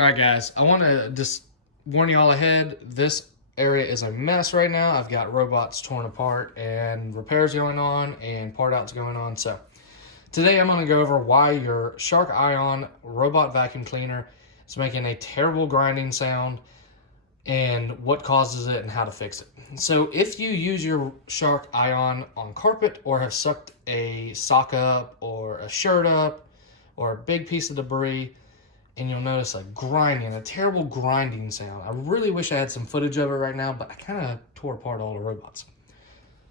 All right, guys, I want to just warn you all ahead. This area is a mess right now. I've got robots torn apart and repairs going on and part outs going on. So today I'm going to go over why your Shark Ion robot vacuum cleaner is making a terrible grinding sound and what causes it and how to fix it. So if you use your Shark Ion on carpet or have sucked a sock up or a shirt up or a big piece of debris, and you'll notice a terrible grinding sound. I really wish I had some footage of it right now, but I kind of tore apart all the robots.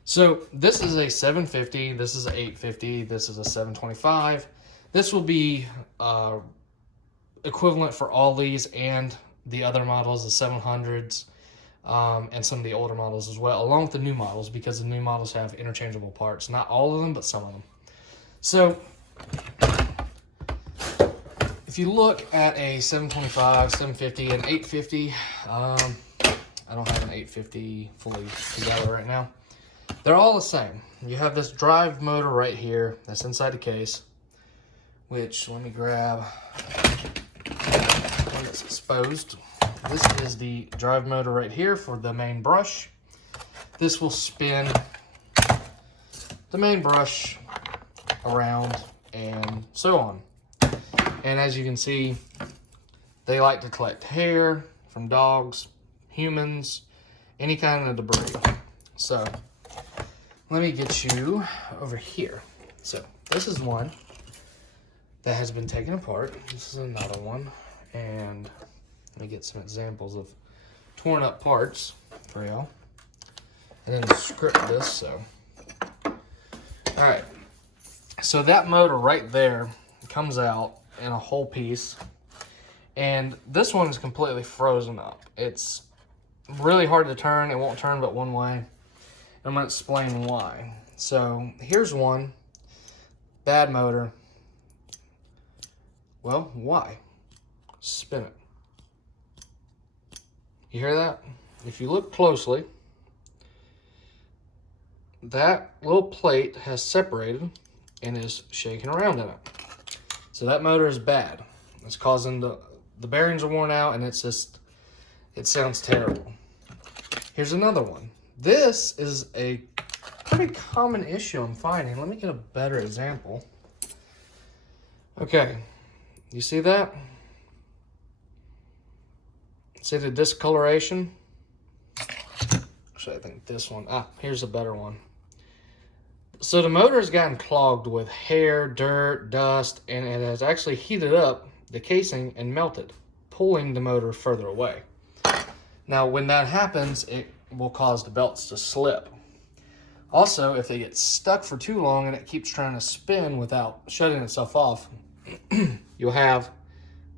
So this is a 750, this is an 850, this is a 725. This will be equivalent for all these and the other models, the 700s, and some of the older models as well, along with the new models, because the new models have interchangeable parts. Not all of them, but some of them. So if you look at a 725, 750, and 850, I don't have an 850 fully together right now. They're all the same. You have this drive motor right here that's inside the case, which, let me grab one that's exposed. This is the drive motor right here for the main brush. This will spin the main brush around and so on. And as you can see, they like to collect hair from dogs, humans, any kind of debris. So let me get you over here. So this is one that has been taken apart. This is another one. And let me get some examples of torn up parts for y'all. And then script this, so. All right. So that motor right there comes out in a whole piece, and this one is completely frozen up. It's really hard to turn. It won't turn but one way. I'm going to explain why. So here's one bad motor. Well, why? Spin it. You hear that? If you look closely, that little plate has separated and is shaking around in it. So that motor is bad. It's causing the bearings are worn out, and it sounds terrible. Here's another one. This is a pretty common issue I'm finding. Let me get a better example. Okay, you see that? See the discoloration? Actually, I think this one. Here's a better one. So the motor has gotten clogged with hair, dirt, dust, and it has actually heated up the casing and melted, pulling the motor further away. Now, when that happens, it will cause the belts to slip. Also, if they get stuck for too long and it keeps trying to spin without shutting itself off, you'll have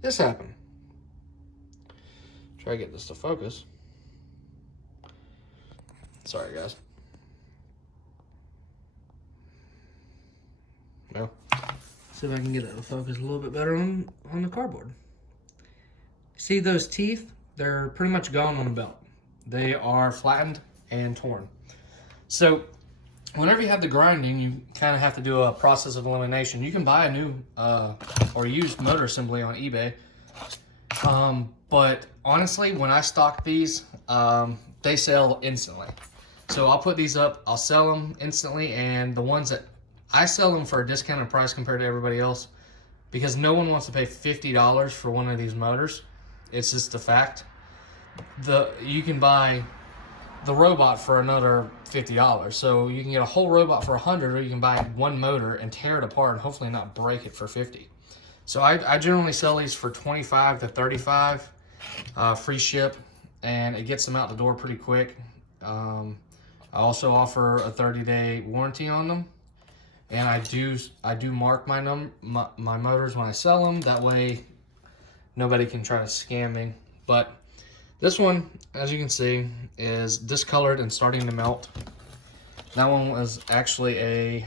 this happen. Try to get this to focus. Sorry, guys. No. See if I can get it to focus a little bit better on the cardboard. See those teeth? They're pretty much gone on the belt. They are flattened and torn. So whenever you have the grinding, you kind of have to do a process of elimination. You can buy a new or used motor assembly on eBay. But honestly, when I stock these, they sell instantly. So I'll put these up, I'll sell them instantly, and the ones that I sell them for a discounted price compared to everybody else, because no one wants to pay $50 for one of these motors. It's just a fact. You can buy the robot for another $50. So you can get a whole robot for $100, or you can buy one motor and tear it apart and hopefully not break it for $50. So I generally sell these for $25 to $35, free ship, and it gets them out the door pretty quick. I also offer a 30-day warranty on them. And I do mark my motors when I sell them. That way, nobody can try to scam me. But this one, as you can see, is discolored and starting to melt. That one was actually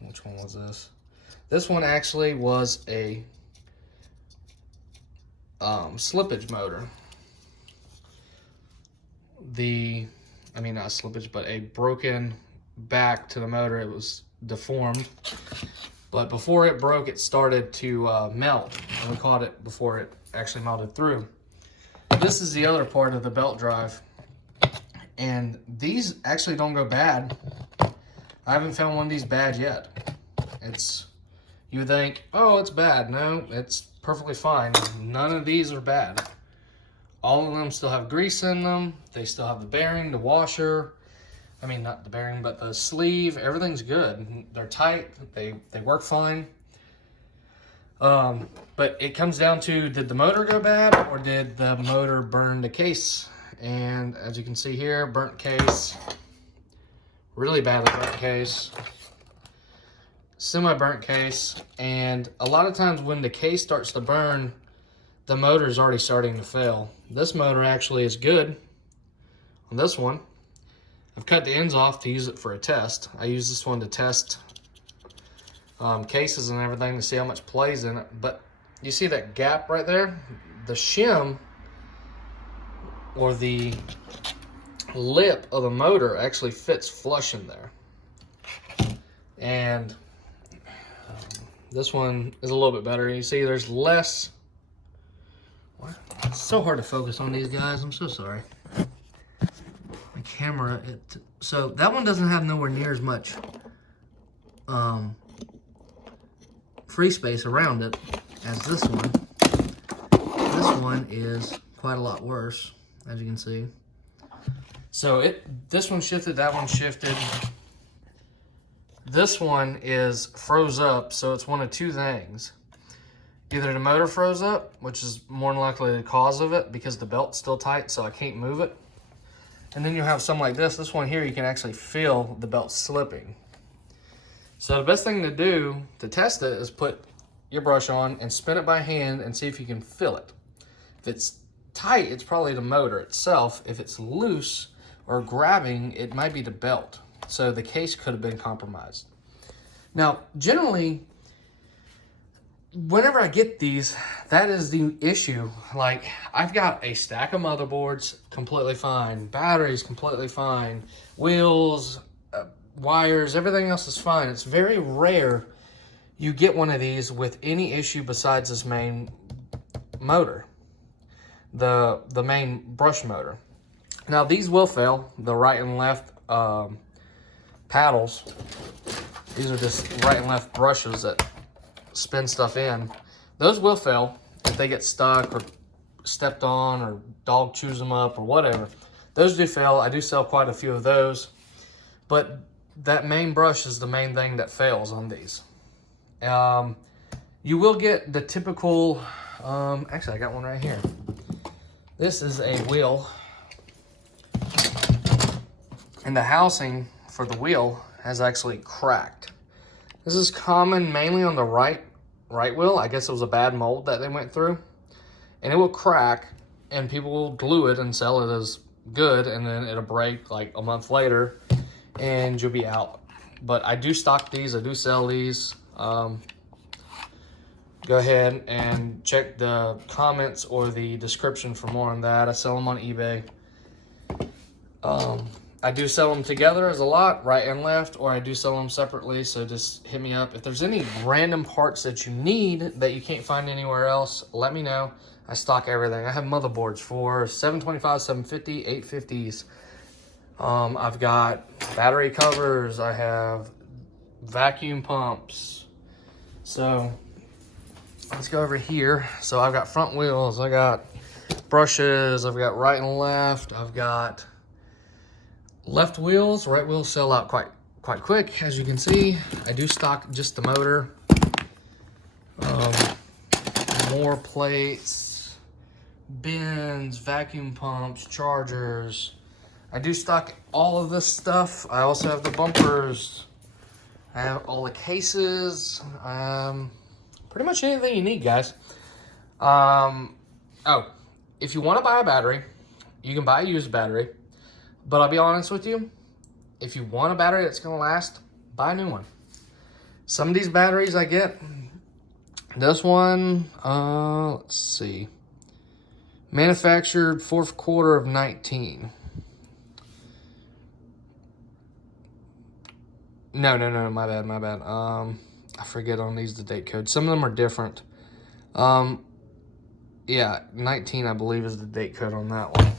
which one was this? This one actually was a slippage motor. Not slippage, but a broken back to the motor. It was deformed, But before it broke, it started to melt, and we caught it before it actually melted through. This is the other part of the belt drive, and these actually don't go bad. I haven't found one of these bad yet. You would think, oh, it's bad. No, it's perfectly fine. None of these are bad. All of them still have grease in them. They still have the bearing, the washer. I mean, not the bearing, but the sleeve. Everything's good. They're tight. They work fine. But it comes down to, did the motor go bad or did the motor burn the case? And as you can see here, burnt case. Really badly burnt case. Semi-burnt case. And a lot of times when the case starts to burn, the motor is already starting to fail. This motor actually is good on this one. I've cut the ends off to use it for a test. I use this one to test cases and everything to see how much plays in it. But you see that gap right there? The shim, or the lip of the motor, actually fits flush in there. And this one is a little bit better. You see there's less. What? It's so hard to focus on these guys. I'm so sorry. My camera, so that one doesn't have nowhere near as much free space around it as this one. This one is quite a lot worse, as you can see. So this one shifted, that one shifted. This one is froze up, so it's one of two things. Either the motor froze up, which is more than likely the cause of it because the belt's still tight, so I can't move it. And then you have something like this. This one here, you can actually feel the belt slipping. So the best thing to do to test it is put your brush on and spin it by hand and see if you can feel it. If it's tight, it's probably the motor itself. If it's loose or grabbing, it might be the belt. So the case could have been compromised. Now, generally, whenever I get these, that is the issue. Like, I've got a stack of motherboards completely fine, batteries completely fine, wheels, wires, everything else is fine. It's very rare you get one of these with any issue besides this main motor, the main brush motor. Now, these will fail, the right and left paddles. These are just right and left brushes that spin stuff in. Those will fail if they get stuck or stepped on or dog chews them up or whatever. Those do fail. I do sell quite a few of those, but that main brush is the main thing that fails on these. You will get the typical, actually I got one right here. This is a wheel, and the housing for the wheel has actually cracked. This is common mainly on the right wheel. I guess it was a bad mold that they went through. And it will crack, and people will glue it and sell it as good, and then it'll break like a month later, and you'll be out. But I do stock these. I do sell these. Go ahead and check the comments or the description for more on that. I sell them on eBay. I do sell them together as a lot, right and left, or I do sell them separately, so just hit me up. If there's any random parts that you need that you can't find anywhere else, let me know. I stock everything. I have motherboards for 725, 750, 850s. I've got battery covers. I have vacuum pumps. So let's go over here. So I've got front wheels. I got brushes. I've got right and left. I've got left wheels. Right wheels sell out quite quick, as you can see. I do stock just the motor. More plates, bins, vacuum pumps, chargers. I do stock all of this stuff. I also have the bumpers. I have all the cases. Pretty much anything you need, guys. Oh, if you want to buy a battery, you can buy a used battery. But I'll be honest with you, if you want a battery that's going to last, buy a new one. Some of these batteries I get, this one, let's see, manufactured fourth quarter of 19. No, my bad. I forget on these the date code. Some of them are different. Yeah, 19 I believe is the date code on that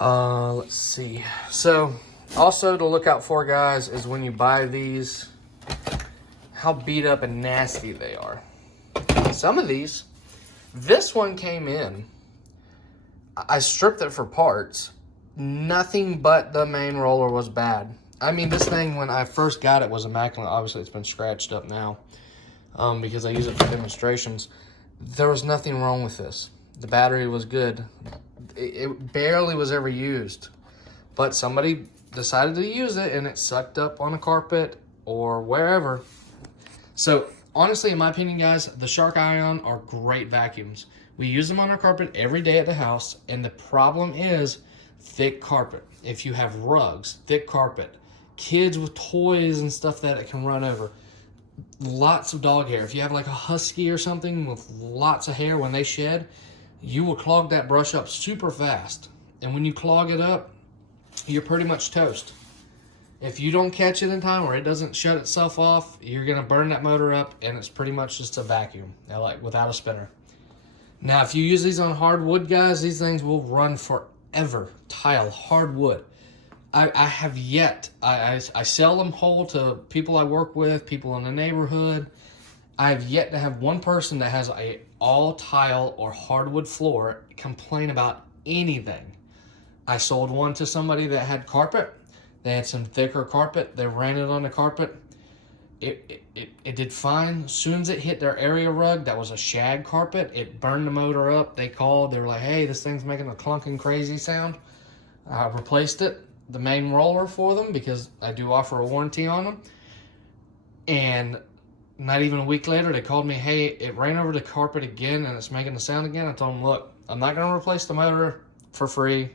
one. Let's see. So also to look out for, guys, is when you buy these, how beat up and nasty they are. Some of these, this one came in, I stripped it for parts. Nothing but the main roller was bad. I mean, this thing, when I first got it, was immaculate. Obviously, it's been scratched up now because I use it for demonstrations. There was nothing wrong with this. The battery was good. It barely was ever used. But somebody decided to use it, and it sucked up on a carpet or wherever. So, honestly, in my opinion, guys, the Shark Ion are great vacuums. We use them on our carpet every day at the house, and the problem is thick carpet. If you have rugs, thick carpet, kids with toys and stuff that it can run over, lots of dog hair. If you have like a husky or something with lots of hair, when they shed, you will clog that brush up super fast. And when you clog it up, you're pretty much toast. If you don't catch it in time or it doesn't shut itself off, you're gonna burn that motor up, and it's pretty much just a vacuum, like without a spinner. Now, if you use these on hardwood, guys, these things will run forever. Tile, hardwood. I have yet, I sell them whole to people I work with, people in the neighborhood. I have yet to have one person that has a all tile or hardwood floor complain about anything. I sold one to somebody that had carpet. They had some thicker carpet. They ran it on the carpet. It did fine. As soon as it hit their area rug, that was a shag carpet, it burned the motor up. They called. They were like, hey, this thing's making a clunking crazy sound. I replaced it, the main roller for them, because I do offer a warranty on them. And not even a week later, they called me, hey, it ran over the carpet again and it's making the sound again. I told them, look, I'm not going to replace the motor for free.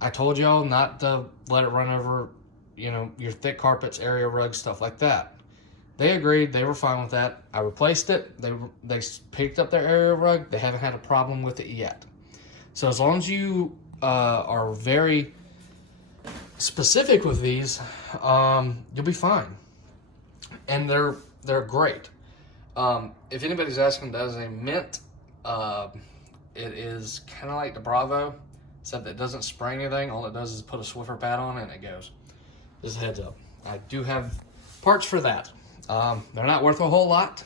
I told y'all not to let it run over, you know, your thick carpets, area rugs, stuff like that. They agreed. They were fine with that. I replaced it. They picked up their area rug. They haven't had a problem with it yet. So as long as you are very specific with these, you'll be fine. And they're great. If anybody's asking, that is a mint. It is kind of like the Bravo, except that it doesn't spray anything. All it does is put a Swiffer pad on and it goes. Just a heads up. I do have parts for that. They're not worth a whole lot.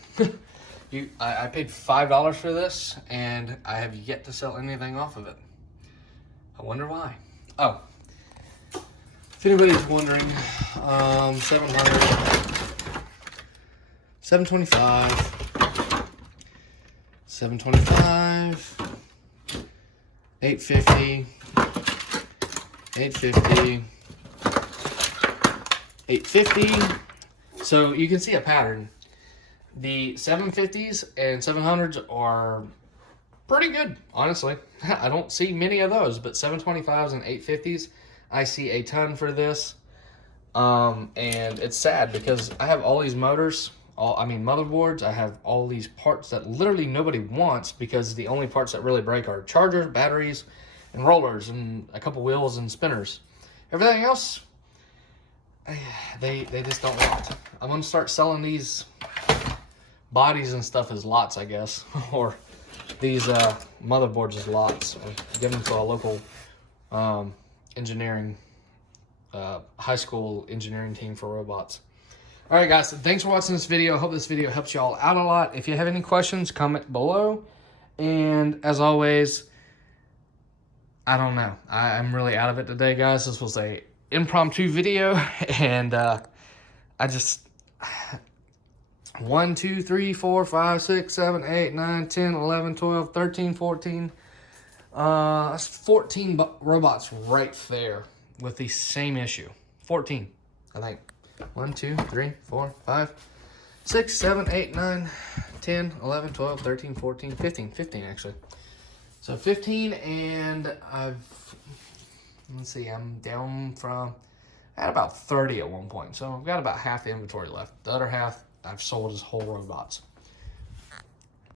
I paid $5 for this, and I have yet to sell anything off of it. I wonder why. Oh, if anybody's wondering, 725, 850, 850, 850. So you can see a pattern. The 750s and 700s are pretty good, honestly. I don't see many of those, but 725s and 850s, I see a ton for this. And it's sad because I have all these motors, motherboards. I have all these parts that literally nobody wants because the only parts that really break are chargers, batteries, and rollers, and a couple wheels and spinners. Everything else, they just don't want. I'm gonna start selling these bodies and stuff as lots, I guess, or these motherboards as lots, or give them to a local engineering, high school engineering team for robots. All right, guys, thanks for watching this video. I hope this video helps y'all out a lot. If you have any questions, comment below. And as always, I don't know. I'm really out of it today, guys. This was a impromptu video, and I just 1, 2, 3, 4, 5, 6, 7, 8, 9, 10, 11, 12, 13, 14. That's 14 robots right there with the same issue. 14, I think. 1, 2, 3, 4, 5, 6, 7, 8, 9, 10, 11, 12, 13, 14, 15 actually. So 15, and let's see, I'm down from, I had about 30 at one point. So I've got about half the inventory left. The other half I've sold as whole robots.